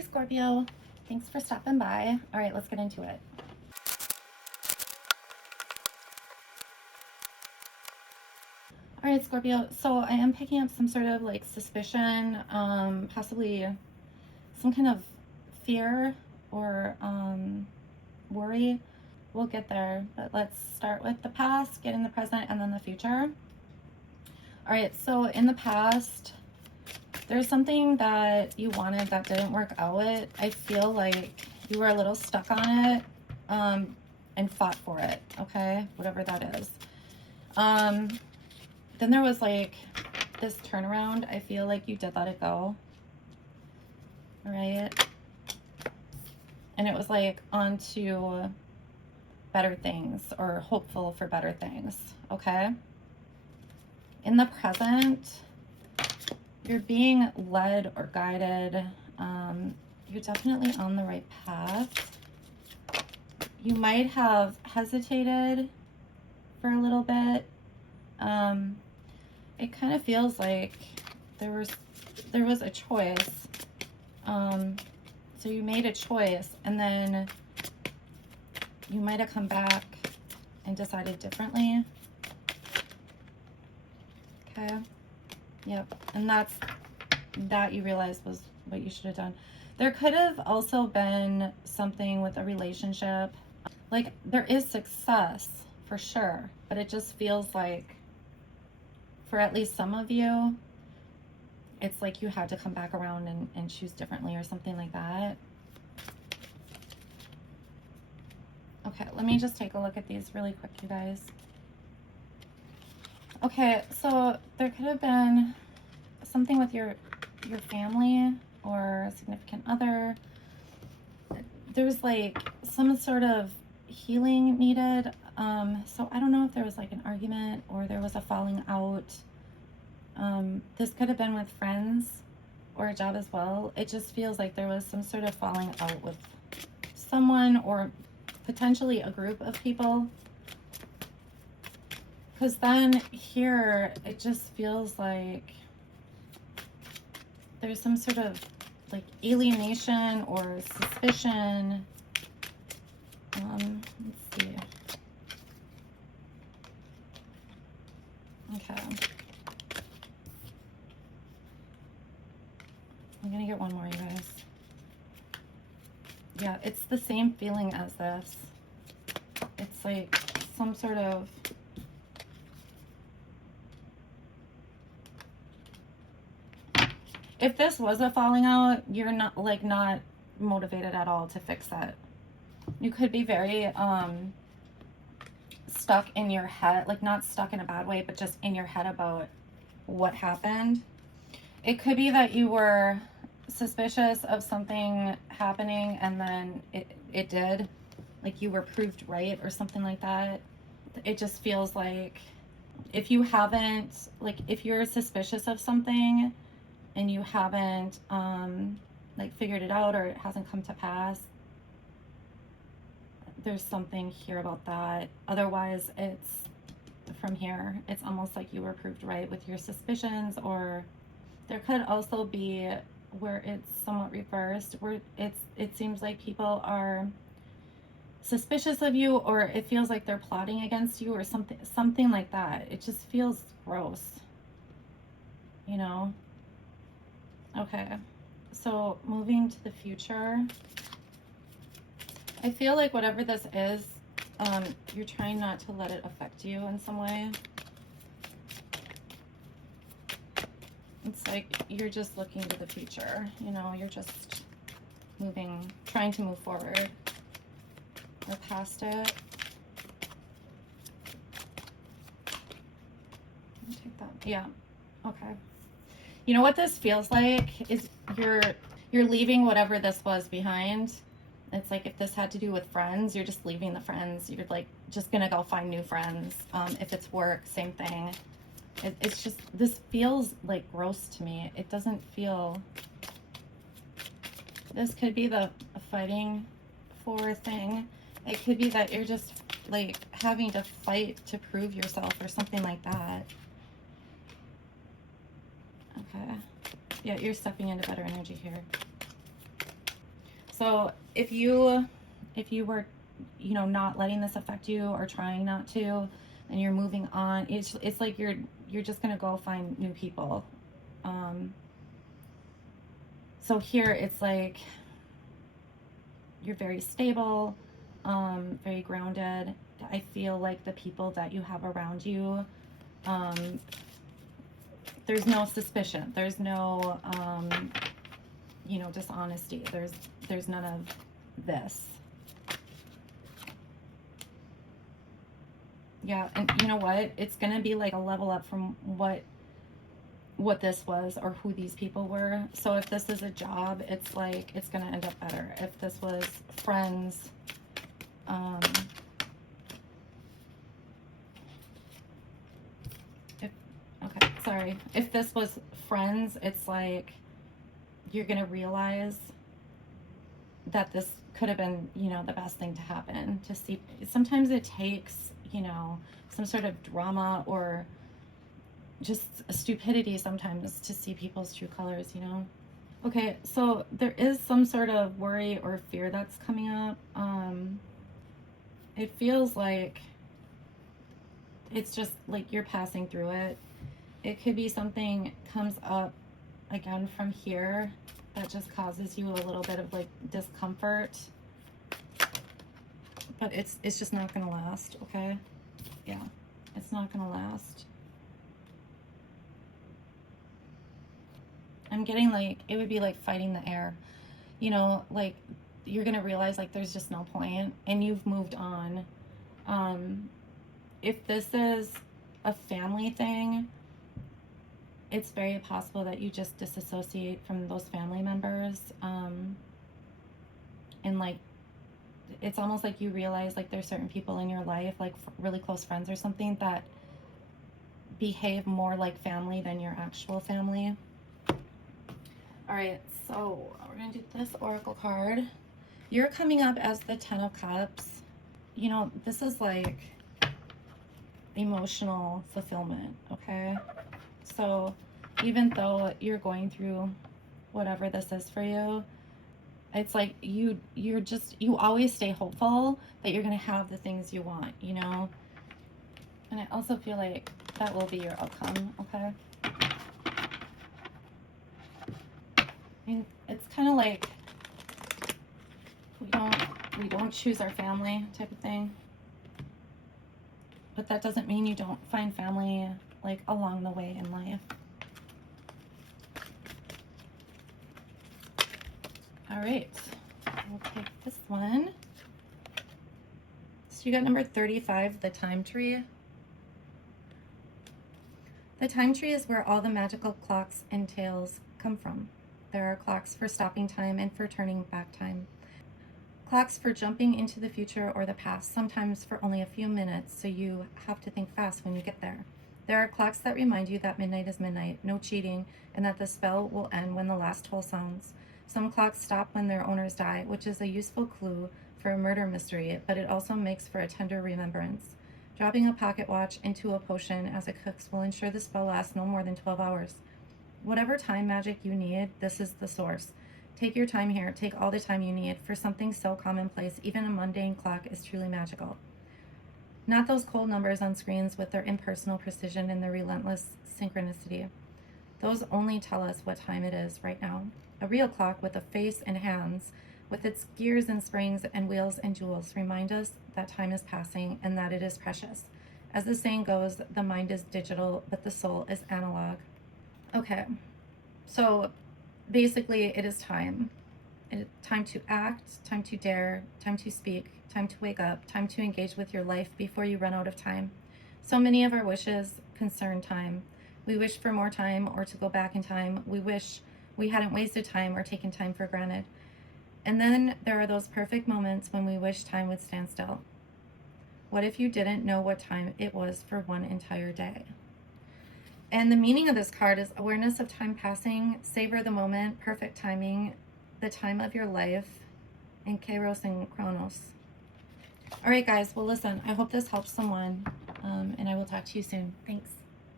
Hi, Scorpio. Thanks for stopping by. All right, let's get into it. All right, Scorpio. So I am picking up some sort of like suspicion, possibly some kind of fear or worry. We'll get there, but let's start with the past, get in the present, and then the future. All right, so in the past, there's something that you wanted that didn't work out. I feel like you were a little stuck on it and fought for it, okay? Whatever that is. Then there was like this turnaround. I feel like you did let it go, right? And it was like on to better things or hopeful for better things, okay? In the present, you're being led or guided. You're definitely on the right path. You might have hesitated for a little bit. It kind of feels like there was a choice. So you made a choice, and then you might have come back and decided differently. Okay. Yep. And that you realized was what you should have done. There could have also been something with a relationship. Like, there is success for sure, but it just feels like for at least some of you, it's like you had to come back around and choose differently or something like that. Okay, let me just take a look at these really quick, you guys. Okay, so there could have been something with your family or a significant other. There's like some sort of healing needed. So I don't know if there was like an argument or there was a falling out. This could have been with friends or a job as well. It just feels like there was some sort of falling out with someone or potentially a group of people. Because then here, it just feels like there's some sort of like alienation or suspicion. Let's see. Okay. I'm gonna get one more, you guys. Yeah, it's the same feeling as this. It's like some sort of if this was a falling out, you're not motivated at all to fix that. You could be very stuck in your head, like not stuck in a bad way, but just in your head about what happened. It could be that you were suspicious of something happening and then it did, like you were proved right or something like that. It just feels like if you haven't, like if you're suspicious of something and you haven't like figured it out or it hasn't come to pass, there's something here about that. Otherwise, it's from here, it's almost like you were proved right with your suspicions. Or there could also be where it's somewhat reversed, where it seems like people are suspicious of you, or it feels like they're plotting against you or something like that. It just feels gross, you know? Okay, so moving to the future, I feel like whatever this is, you're trying not to let it affect you in some way. It's like you're just looking to the future, you know, you're just trying to move forward or past it. Take that. Yeah. Okay. You know what this feels like is you're leaving whatever this was behind. It's like if this had to do with friends, you're just leaving the friends. You're like just gonna go find new friends. If it's work, same thing. It's just, this feels like gross to me. It doesn't feel, this could be the fighting for thing. It could be that you're just like having to fight to prove yourself or something like that. Okay. Yeah, you're stepping into better energy here. So if you were, you know, not letting this affect you or trying not to, and you're moving on, it's like you're just gonna go find new people. So here it's like you're very stable, very grounded. I feel like the people that you have around you, there's no suspicion, there's no you know, dishonesty, there's none of this. Yeah, and you know what, it's gonna be like a level up from what this was or who these people were. So if this is a job, it's like it's gonna end up better. If this was friends, if this was friends, it's like you're gonna realize that this could have been, you know, the best thing to happen. To see, sometimes it takes, you know, some sort of drama or just stupidity sometimes to see people's true colors, you know. Okay, so there is some sort of worry or fear that's coming up. It feels like it's just like you're passing through it. It could be something comes up again from here that just causes you a little bit of like discomfort, but it's just not gonna last. Okay, yeah, it's not gonna last. I'm getting like it would be like fighting the air, you know, like you're gonna realize like there's just no point and you've moved on. If this is a family thing, it's very possible that you just disassociate from those family members, and like it's almost like you realize like there's certain people in your life, like really close friends or something, that behave more like family than your actual family. All right, so we're gonna do this oracle card. You're coming up as the 10 of Cups. You know, this is like emotional fulfillment, okay? So even though you're going through whatever this is for you, it's like you always stay hopeful that you're gonna have the things you want, you know? And I also feel like that will be your outcome, okay? I mean, it's kind of like we don't choose our family type of thing, but that doesn't mean you don't find family like along the way in life. All right, we'll take this one. So you got number 35, the time tree. The time tree is where all the magical clocks and tales come from. There are clocks for stopping time and for turning back time. Clocks for jumping into the future or the past, sometimes for only a few minutes, so you have to think fast when you get there. There are clocks that remind you that midnight is midnight, no cheating, and that the spell will end when the last toll sounds. Some clocks stop when their owners die, which is a useful clue for a murder mystery, but it also makes for a tender remembrance. Dropping a pocket watch into a potion as it cooks will ensure the spell lasts no more than 12 hours. Whatever time magic you need, this is the source. Take your time here. Take all the time you need. For something so commonplace, even a mundane clock is truly magical. Not those cold numbers on screens with their impersonal precision and their relentless synchronicity. Those only tell us what time it is right now. A real clock with a face and hands, with its gears and springs and wheels and jewels, remind us that time is passing and that it is precious. As the saying goes, the mind is digital, but the soul is analog. Okay, so basically it is time. Time to act, time to dare, time to speak, time to wake up, time to engage with your life before you run out of time. So many of our wishes concern time. We wish for more time or to go back in time. We wish we hadn't wasted time or taken time for granted. And then there are those perfect moments when we wish time would stand still. What if you didn't know what time it was for one entire day? And the meaning of this card is awareness of time passing, savor the moment, perfect timing, the time of your life, and Kairos and Chronos. All right, guys. Well, listen, I hope this helps someone, and I will talk to you soon. Thanks.